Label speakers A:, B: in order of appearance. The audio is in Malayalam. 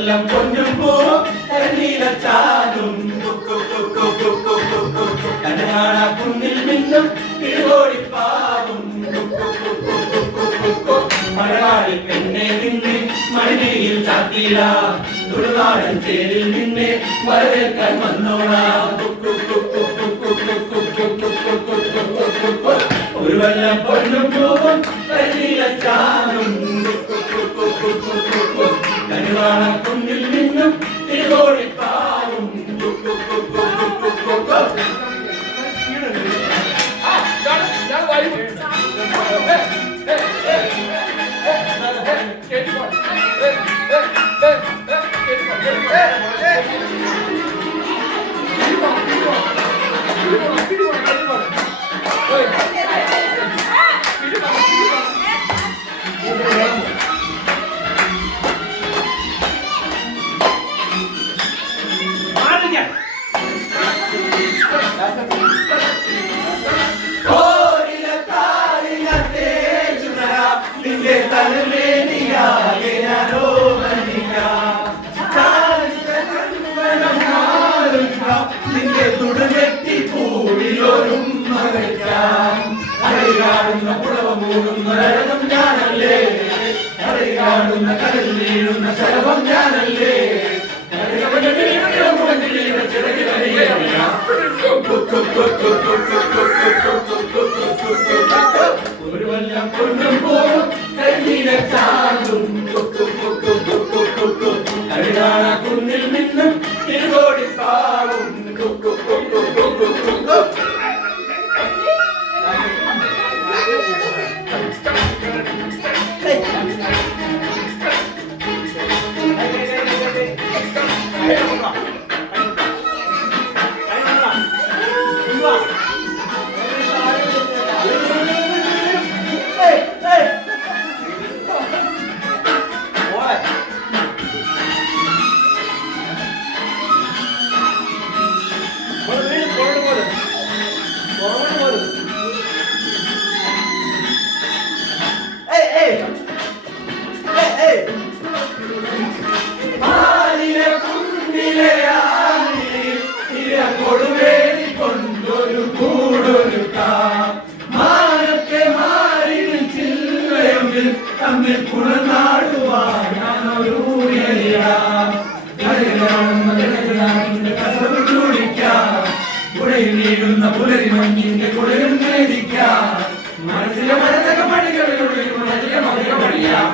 A: എല്ലാം കൊണ്ടും പോ നീലച്ചാലും കുന്നിൽ നിന്നും കിഴോടി പാവും. പെണ്ണെ നിന്നെ മഴയിൽ ചാത്തിയിട തുടുനാടൻ ചേരിൽ നിന്നെ വരവേൽക്കാൻ വന്നോടാ. ഒരു വെള്ളം പൊണ്ണും പോകും കണ്ണീലച്ചാലും കണ്ണുകാണ തുടവെട്ടി പൂവിലൊരും മകയ്ക്കാം അറിയാടുന്ന പുളവ മൂടുന്ന രഥം ഞാനല്ലേ? അറിയാടുന്ന കടലിൽ വീഴുന്ന ശലഭം ഞാനല്ലേ? ഒരു വല്ലം കൊണ്ടും പോലും കയ്യിലെ ചാടും. കരുണാണ വീഴുന്ന പുലരി മഞ്ഞിന്റെ കുളിരും മേടിക്കാം. മനസ്സിലെ മരതക മണികളിലൂടെ വലിയ മധുര മണിയാം